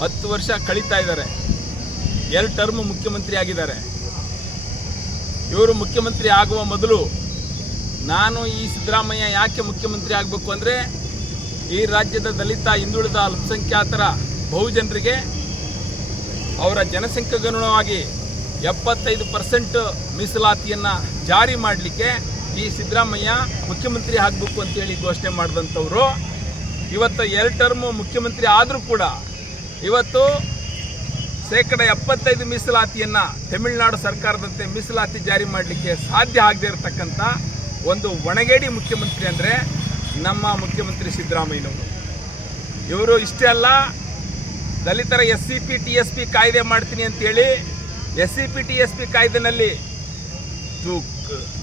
ಹತ್ತು ವರ್ಷ ಕಳೀತಾ ಇದ್ದಾರೆ. ಎರಡು ಟರ್ಮ್ ಮುಖ್ಯಮಂತ್ರಿ ಆಗಿದ್ದಾರೆ. ಇವರು ಮುಖ್ಯಮಂತ್ರಿ ಆಗುವ ಮೊದಲು ನಾನು ಈ ಸಿದ್ದರಾಮಯ್ಯ ಯಾಕೆ ಮುಖ್ಯಮಂತ್ರಿ ಆಗಬೇಕು ಅಂದರೆ ಈ ರಾಜ್ಯದ ದಲಿತ, ಹಿಂದುಳಿದ, ಅಲ್ಪಸಂಖ್ಯಾತರ ಬಹುಜನರಿಗೆ ಅವರ ಜನಸಂಖ್ಯೆಗನುಗುಣವಾಗಿ ಎಪ್ಪತ್ತೈದು ಪರ್ಸೆಂಟ್ ಮೀಸಲಾತಿಯನ್ನು ಜಾರಿ ಮಾಡಲಿಕ್ಕೆ ಈ ಸಿದ್ದರಾಮಯ್ಯ ಮುಖ್ಯಮಂತ್ರಿ ಆಗಬೇಕು ಅಂತೇಳಿ ಘೋಷಣೆ ಮಾಡಿದಂಥವ್ರು. ಇವತ್ತು ಎರಡು ಟರ್ಮು ಮುಖ್ಯಮಂತ್ರಿ ಆದರೂ ಕೂಡ ಇವತ್ತು ಶೇಕಡ ಎಪ್ಪತ್ತೈದು ಮೀಸಲಾತಿಯನ್ನು ತಮಿಳುನಾಡು ಸರ್ಕಾರದಂತೆ ಮೀಸಲಾತಿ ಜಾರಿ ಮಾಡಲಿಕ್ಕೆ ಸಾಧ್ಯ ಆಗದೇ ಇರತಕ್ಕಂಥ ಒಂದು ಒಣಗೇಡಿ ಮುಖ್ಯಮಂತ್ರಿ ಅಂದರೆ ನಮ್ಮ ಮುಖ್ಯಮಂತ್ರಿ ಸಿದ್ದರಾಮಯ್ಯನವರು. ಇವರು ಇಷ್ಟೇ ಅಲ್ಲ, ದಲಿತರ S C P T S P ಕಾಯ್ದೆ ಮಾಡ್ತೀನಿ ಅಂತೇಳಿ S C P T S P ಕಾಯ್ದೆನಲ್ಲಿ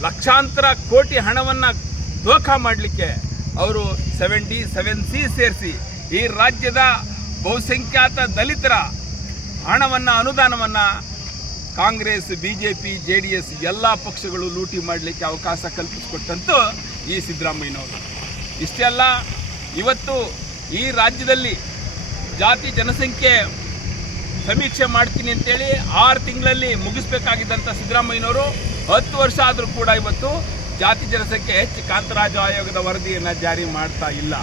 ಲಕ್ಷಾಂತರ ಕೋಟಿ ಹಣವನ್ನು ದೋಖಾ ಮಾಡಲಿಕ್ಕೆ ಅವರು ಸೆವೆನ್ ಸೆವೆನ್ ಸಿ ಸೇರಿಸಿ ಈ ರಾಜ್ಯದ ಬಹುಸಂಖ್ಯಾತ ದಲಿತರ ಹಣವನ್ನು, ಅನುದಾನವನ್ನು Congress B J P J D S ಎಲ್ಲ ಪಕ್ಷಗಳು ಲೂಟಿ ಮಾಡಲಿಕ್ಕೆ ಅವಕಾಶ ಕಲ್ಪಿಸಿಕೊಟ್ಟಂತೂ ಈ ಸಿದ್ದರಾಮಯ್ಯನವರು. ಇಷ್ಟೇ ಅಲ್ಲ ಇವತ್ತು ಈ ರಾಜ್ಯದಲ್ಲಿ ಜಾತಿ ಜನಸಂಖ್ಯೆ ಸಮೀಕ್ಷೆ ಮಾಡ್ತೀನಿ ಅಂತೇಳಿ ಆರು ತಿಂಗಳಲ್ಲಿ ಮುಗಿಸ್ಬೇಕಾಗಿದ್ದಂಥ ಸಿದ್ದರಾಮಯ್ಯನವರು, ಹತ್ತು ವರ್ಷ ಆದರೂ ಕೂಡ ಇವತ್ತು ಜಾತಿ ಜನಸಂಖ್ಯೆ ಹೆಚ್ಚು ಕಾಂತರಾಜ ಆಯೋಗದ ವರದಿಯನ್ನು ಜಾರಿ ಮಾಡ್ತಾ ಇಲ್ಲ.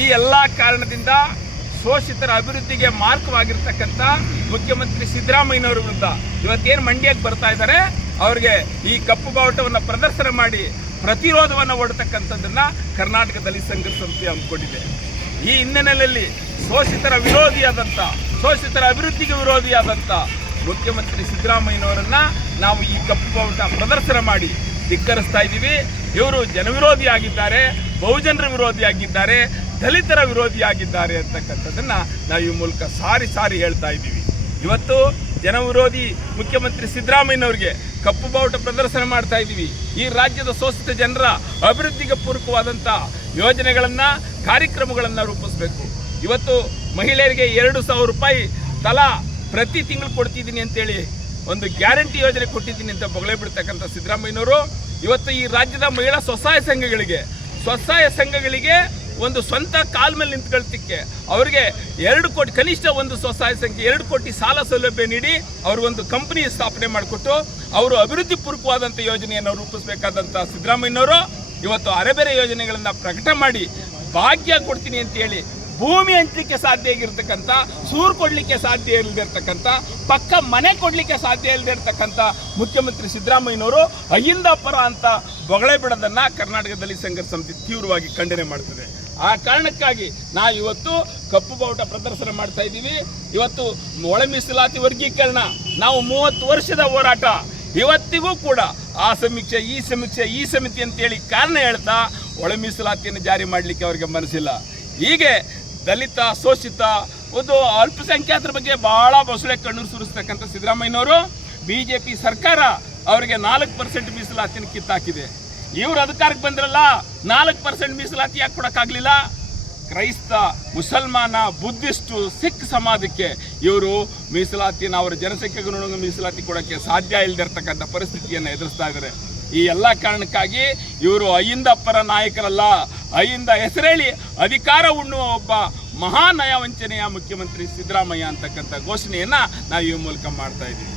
ಈ ಎಲ್ಲ ಕಾರಣದಿಂದ ಶೋಷಿತರ ಅಭಿವೃದ್ಧಿಗೆ ಮಾರ್ಗವಾಗಿರ್ತಕ್ಕಂಥ ಮುಖ್ಯಮಂತ್ರಿ ಸಿದ್ದರಾಮಯ್ಯನವರ ವಿರುದ್ಧ ಇವತ್ತೇನು ಮಂಡ್ಯಕ್ಕೆ ಬರ್ತಾ ಇದ್ದಾರೆ, ಅವ್ರಿಗೆ ಈ ಕಪ್ಪು ಬಾವುಟವನ್ನು ಪ್ರದರ್ಶನ ಮಾಡಿ ಪ್ರತಿರೋಧವನ್ನು ಓಡತಕ್ಕಂಥದ್ದನ್ನು ಕರ್ನಾಟಕದಲ್ಲಿ ಸಂಘ ಸಂಸ್ಥೆ ಹಮ್ಮಿಕೊಂಡಿದೆ. ಈ ಹಿನ್ನೆಲೆಯಲ್ಲಿ ಶೋಷಿತರ ವಿರೋಧಿಯಾದಂಥ ಶೋಷಿತರ ಅಭಿವೃದ್ಧಿಗೆ ವಿರೋಧಿಯಾದಂಥ ಮುಖ್ಯಮಂತ್ರಿ ಸಿದ್ದರಾಮಯ್ಯನವರನ್ನು ನಾವು ಈ ಕಪ್ಪು ಬಾವುಟ ಪ್ರದರ್ಶನ ಮಾಡಿ ಧಿಕ್ಕರಿಸ್ತಾ ಇದ್ದೀವಿ. ಇವರು ಜನವಿರೋಧಿಯಾಗಿದ್ದಾರೆ, ಬಹುಜನರ ವಿರೋಧಿಯಾಗಿದ್ದಾರೆ. ದಲಿತರ ವಿರೋಧಿಯಾಗಿದ್ದಾರೆ ಅಂತಕ್ಕಂಥದ್ದನ್ನ ನಾವು ಈ ಮೂಲಕ ಸಾರಿ ಸಾರಿ ಹೇಳ್ತಾ ಇದ್ದೀವಿ. ಇವತ್ತು ಜನವಿರೋಧಿ ಮುಖ್ಯಮಂತ್ರಿ ಸಿದ್ದರಾಮಯ್ಯನವ್ರಿಗೆ ಕಪ್ಪು ಬಾವುಟ ಪ್ರದರ್ಶನ ಮಾಡ್ತಾ ಇದ್ದೀವಿ. ಈ ರಾಜ್ಯದ ಶೋಷಿತ ಜನರ ಅಭಿವೃದ್ಧಿಗೆ ಪೂರಕವಾದಂಥ ಯೋಜನೆಗಳನ್ನು, ಕಾರ್ಯಕ್ರಮಗಳನ್ನು ರೂಪಿಸಬೇಕು. ಇವತ್ತು ಮಹಿಳೆಯರಿಗೆ ಎರಡು ಸಾವಿರ ರೂಪಾಯಿ ತಲಾ ಪ್ರತಿ ತಿಂಗಳು ಕೊಡ್ತಿದ್ದೀನಿ ಅಂತೇಳಿ ಒಂದು ಗ್ಯಾರಂಟಿ ಯೋಜನೆ ಕೊಟ್ಟಿದ್ದೀನಿ ಅಂತ ಬೊಗಳೆ ಬಿಡ್ತಕ್ಕಂಥ ಸಿದ್ದರಾಮಯ್ಯನವರು. ಇವತ್ತು ಈ ರಾಜ್ಯದ ಮಹಿಳಾ ಸ್ವಸಹಾಯ ಸಂಘಗಳಿಗೆ ಸ್ವಸಹಾಯ ಸಂಘಗಳಿಗೆ ಒಂದು ಸ್ವಂತ ಕಾಲ ಮೇಲೆ ನಿಂತ್ಕೊಳ್ತಿಕ್ಕೆ ಅವರಿಗೆ ಎರಡು ಕೋಟಿ, ಕನಿಷ್ಠ ಒಂದು ಸ್ವಸಹಾಯ ಸಂಖ್ಯೆ, ಎರಡು ಕೋಟಿ ಸಾಲ ಸೌಲಭ್ಯ ನೀಡಿ ಅವ್ರಿಗೊಂದು ಕಂಪನಿ ಸ್ಥಾಪನೆ ಮಾಡಿಕೊಟ್ಟು ಅವರು ಅಭಿವೃದ್ಧಿ ಪೂರ್ವಕವಾದಂಥ ಯೋಜನೆಯನ್ನು ರೂಪಿಸಬೇಕಾದಂಥ ಸಿದ್ದರಾಮಯ್ಯನವರು ಇವತ್ತು ಅರೆಬೆರೆ ಯೋಜನೆಗಳನ್ನು ಪ್ರಕಟ ಮಾಡಿ ಭಾಗ್ಯ ಕೊಡ್ತೀನಿ ಅಂತ ಹೇಳಿ ಭೂಮಿ ಹಂಚಲಿಕ್ಕೆ ಸಾಧ್ಯ ಆಗಿರ್ತಕ್ಕಂಥ, ಸೂರು ಕೊಡಲಿಕ್ಕೆ ಸಾಧ್ಯ ಇಲ್ಲದಿರ್ತಕ್ಕಂಥ ಪಕ್ಕ ಮನೆ ಕೊಡಲಿಕ್ಕೆ ಸಾಧ್ಯ ಇಲ್ಲದೆ ಇರ್ತಕ್ಕಂಥ ಮುಖ್ಯಮಂತ್ರಿ ಸಿದ್ದರಾಮಯ್ಯನವರು ಅಹಿಂದ ಪರ ಅಂತ ಬೊಗಳೆ ಬಿಡೋದನ್ನ ಕರ್ನಾಟಕದಲ್ಲಿ ಸಂಘರ್ಷ ಸಮಿತಿ ತೀವ್ರವಾಗಿ ಖಂಡನೆ ಮಾಡ್ತದೆ. ಆ ಕಾರಣಕ್ಕಾಗಿ ನಾವು ಇವತ್ತು ಕಪ್ಪು ಬಾವುಟ ಪ್ರದರ್ಶನ ಮಾಡ್ತಾ ಇದ್ದೀವಿ. ಇವತ್ತು ಒಳ ಮೀಸಲಾತಿ ವರ್ಗೀಕರಣ, ನಾವು ಮೂವತ್ತು ವರ್ಷದ ಹೋರಾಟ. ಇವತ್ತಿಗೂ ಕೂಡ ಆ ಸಮೀಕ್ಷೆ, ಈ ಸಮೀಕ್ಷೆ, ಈ ಸಮಿತಿ ಅಂತೇಳಿ ಕಾರಣ ಹೇಳ್ತಾ ಒಳ ಮೀಸಲಾತಿಯನ್ನು ಜಾರಿ ಮಾಡಲಿಕ್ಕೆ ಅವರಿಗೆ ಮನಸ್ಸಿಲ್ಲ. ಹೀಗೆ ದಲಿತ, ಶೋಷಿತ, ಒಂದು ಅಲ್ಪಸಂಖ್ಯಾತರ ಬಗ್ಗೆ ಬಹಳ ಬಸಳೆ ಕಣ್ಣು ಸುರಿಸ್ತಕ್ಕಂಥ ಸಿದ್ದರಾಮಯ್ಯನವರು ಬಿ ಜೆ ಪಿ ಸರ್ಕಾರ ಅವರಿಗೆ ನಾಲ್ಕು ಪರ್ಸೆಂಟ್ ಮೀಸಲಾತಿಯನ್ನು ಕಿತ್ತಾಕಿದೆ. ಇವರು ಅಧಿಕಾರಕ್ಕೆ ಬಂದ್ರಲ್ಲ, ನಾಲ್ಕು ಪರ್ಸೆಂಟ್ ಮೀಸಲಾತಿ ಯಾಕೆ ಕೊಡೋಕ್ಕಾಗಲಿಲ್ಲ ಕ್ರೈಸ್ತ, ಮುಸಲ್ಮಾನ, ಬುದ್ಧಿಸ್ಟು ಸಿಖ್ ಸಮಾಜಕ್ಕೆ ಇವರು ಮೀಸಲಾತಿನ ಅವರ ಜನಸಂಖ್ಯೆಗೆ ಮೀಸಲಾತಿ ಕೊಡೋಕ್ಕೆ ಸಾಧ್ಯ ಇಲ್ಲದಿರ್ತಕ್ಕಂಥ ಪರಿಸ್ಥಿತಿಯನ್ನು ಎದುರಿಸ್ತಾ ಇದ್ದಾರೆ ಈ ಎಲ್ಲ ಕಾರಣಕ್ಕಾಗಿ ಇವರು ಅಯ್ಯಿಂದ ಪರ ನಾಯಕರಲ್ಲ ಅಯ್ಯಿಂದ ಹೆಸರೇಳಿ ಅಧಿಕಾರ ಉಣ್ಣುವ ಒಬ್ಬ ಮಹಾ ನಯವಂಚನೆಯ ಮುಖ್ಯಮಂತ್ರಿ ಸಿದ್ದರಾಮಯ್ಯ ಅಂತಕ್ಕಂಥ ಘೋಷಣೆಯನ್ನ ನಾವು ಈ ಮೂಲಕ ಮಾಡ್ತಾ ಇದ್ದೀವಿ.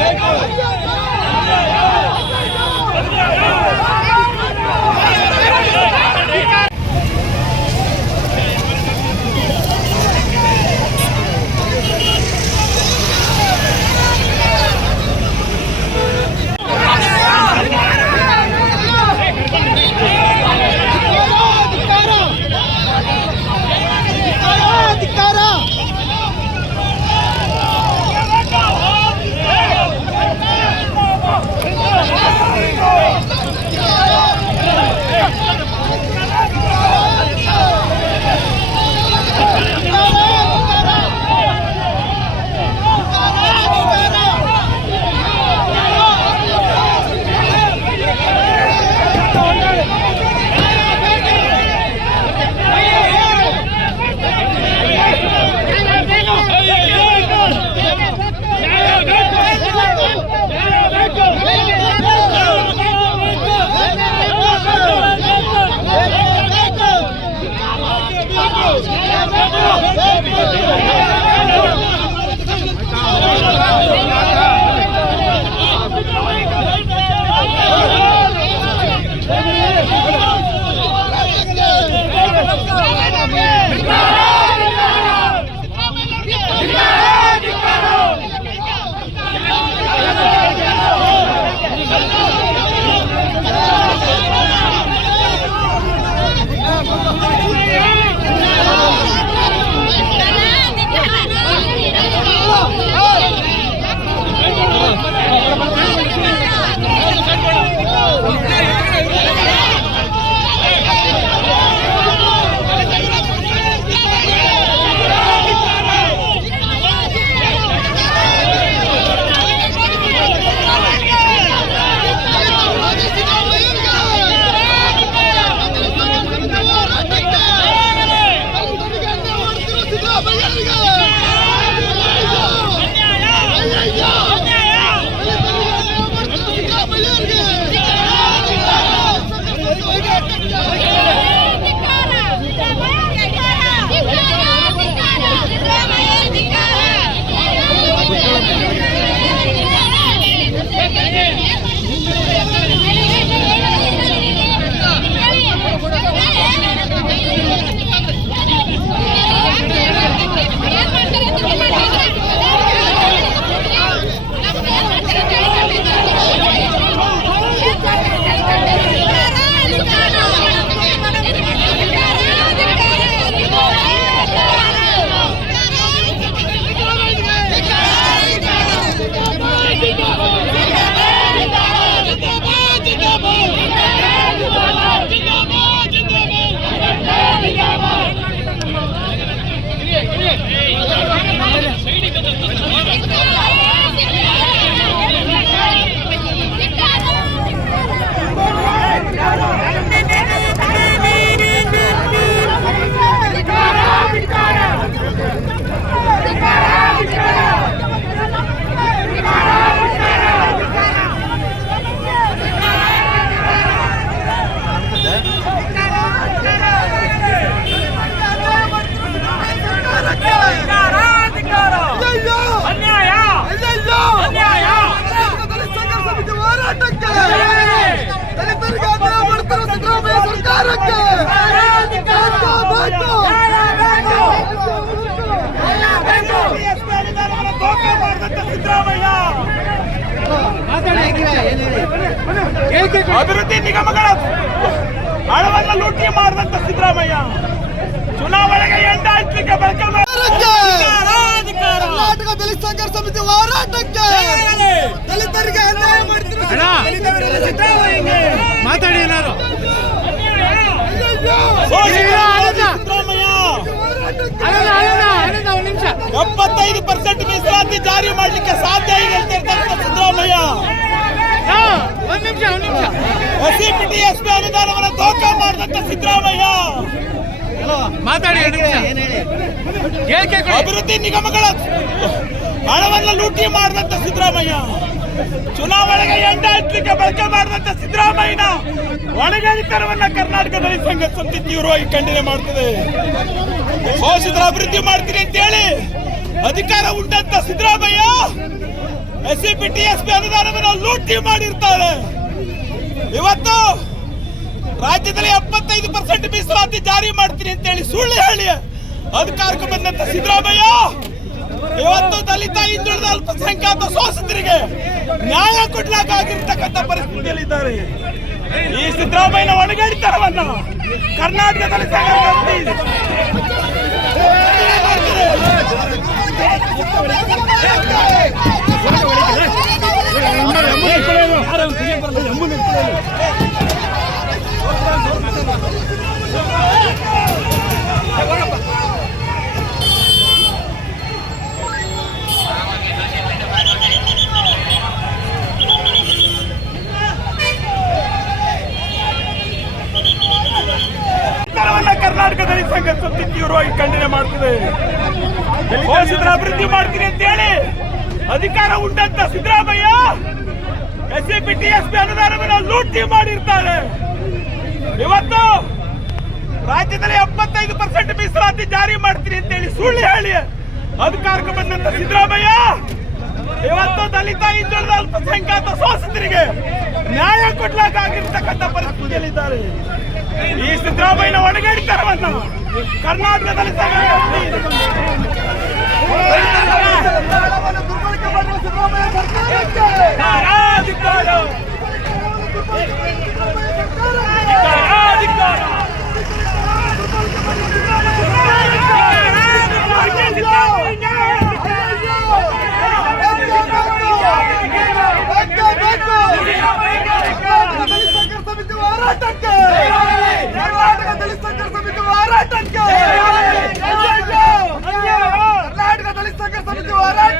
ಬೇಕು Hey, hey, hey, hey. ಅಭಿವೃದ್ಧಿ ನಿಗಮಗಳ ಹಣವನ್ನು ಲೂಟಿ ಮಾಡಿದಂತ ಸಿದ್ದರಾಮಯ್ಯ. ಚುನಾವಣೆಗೆ ಎಂಡ ಹಚ್ಚಲಿಕ್ಕೆ ಬಳಕೆ! ಕರ್ನಾಟಕ ದಲಿತ ಸಂಘರ್ಷ ಸಮಿತಿ ಹೋರಾಟಕ್ಕೆ ದಲಿತರಿಗೆ ಅನ್ಯಾಯ ಮಾಡ್ತಿರೋ ಮಾತಾಡಿ ಏನಾರು ಎಪ್ಪತ್ತೈದು ಪರ್ಸೆಂಟ್ ಮೀಸಲಾತಿ ಜಾರಿ ಮಾಡಲಿಕ್ಕೆ ಸಾಧ್ಯ ಇದೆ ಅಂತ ಹೇಳ್ತಾರೆ ಸಿದ್ದರಾಮಯ್ಯ. ನಿಮಿಷ ಎಸ್ಸಿಪಿಟಿ ಎಸ್ಪಿ ಅನುದಾನವನ್ನು ದೋಖ ಮಾಡಿದಂತ ಸಿದ್ದರಾಮಯ್ಯ. ಮಾತಾಡಿ ಅಭಿವೃದ್ಧಿ ನಿಗಮಗಳ ಹಣವನ್ನು ಲೂಟಿ ಮಾಡಿದಂತ ಸಿದ್ದರಾಮಯ್ಯ. ಚುನಾವಣೆಗೆ ಎಂಡ ಹಚ್ಚಲಿಕ್ಕೆ ಬಳಕೆ ಮಾಡಿದಂತ ಸಿದ್ದರಾಮಯ್ಯನ ಒಣಗಡಿತನವನ್ನ ಕರ್ನಾಟಕ ದಲಿತ ಸಂಘ ಸಮಿತಿ ತೀವ್ರವಾಗಿ ಖಂಡನೆ ಮಾಡ್ತದೆ. ಘೋಷಿತರ ಅಭಿವೃದ್ಧಿ ಮಾಡ್ತೀನಿ ಅಂತ ಹೇಳಿ ಅಧಿಕಾರ ಉಂಟಂತ Siddaramaiah S C P T S P ಅನುದಾನವನ್ನು ಲೂಟಿ ಮಾಡಿರ್ತಾರೆ. ಇವತ್ತು ರಾಜ್ಯದಲ್ಲಿ ಎಪ್ಪತ್ತೈದು ಪರ್ಸೆಂಟ್ ಮೀಸಲಾತಿ ಜಾರಿ ಮಾಡ್ತೀನಿ ಅಂತ ಹೇಳಿ ಸುಳ್ಳು ಹೇಳಿ. ಅಧಿಕಾರಕ್ಕೆ ಬಂದಂತ ಸಿದ್ದರಾಮಯ್ಯ, ಇವತ್ತು ದಲಿತ, ಹಿಂದುಳಿದ ಅಲ್ಪಸಂಖ್ಯಾತ ಶೋಷಿತರಿಗೆ ನ್ಯಾಯ ಕೊಡ್ಲಾಕಾಗಿರ್ತಕ್ಕಂಥ ಪರಿಸ್ಥಿತಿಯಲ್ಲಿದ್ದಾರೆ. ಈ ಸಿದ್ದರಾಮಯ್ಯನ ಒಣಗಡಿತನವನ್ನ ಕರ್ನಾಟಕ ಸಮಿತಿ ತೀವ್ರವಾಗಿ ಖಂಡನೆ ಮಾಡ್ತಿದೆ. ಶೋಷಿತರ ಅಭಿವೃದ್ಧಿ ಮಾಡ್ತೀನಿ ಅಂತ ಹೇಳಿ ಅಧಿಕಾರ ಉಂಟಂತ Siddaramaiah S A P T S P ಅನುದಾನವನ್ನು ಲೂಟಿ ಮಾಡಿರ್ತಾರೆ. ಇವತ್ತು ರಾಜ್ಯದಲ್ಲಿ ಎಪ್ಪತ್ತೈದು ಪರ್ಸೆಂಟ್ ಮೀಸಲಾತಿ ಜಾರಿ ಮಾಡ್ತೀನಿ ಅಂತ ಹೇಳಿ ಸುಳ್ಳು ಹೇಳಿ ಅಧಿಕಾರಕ್ಕೆ ಬಂದಂತ ಸಿದ್ದರಾಮಯ್ಯ ಇವತ್ತು ದಲಿತ, ಹಿಂದುಳಿದ, ಅಲ್ಪಸಂಖ್ಯಾತ ಶೋಷಿತರಿಗೆ ನ್ಯಾಯ ಕೊಡ್ಲಾಕಾಗಿರ್ತಕ್ಕಂಥ ಪರಿಸ್ಥಿತಿಯಲ್ಲಿದ್ದಾರೆ. ಈ ಸಿದ್ದರಾಮಯ್ಯನ ಒಣಗಡಿತನವನ್ನ ಕರ್ನಾಟಕದಲ್ಲಿ ದುರ್ಬಳಕೆ ಮಾಡಿರುವ ಸಿದ್ದರಾಮಯ್ಯ ಸರ್ಕಾರಕ್ಕೆ ಹೋರಾಟಕ್ಕೆ ಕರ್ನಾಟಕ ದಲಿತ ಸಂಘರ್ಷ ಸಮಿತಿ ಹೋರಾಟಕ್ಕೆ ಕರ್ನಾಟಕ ದಲಿತ ಸಂಘರ್ಷ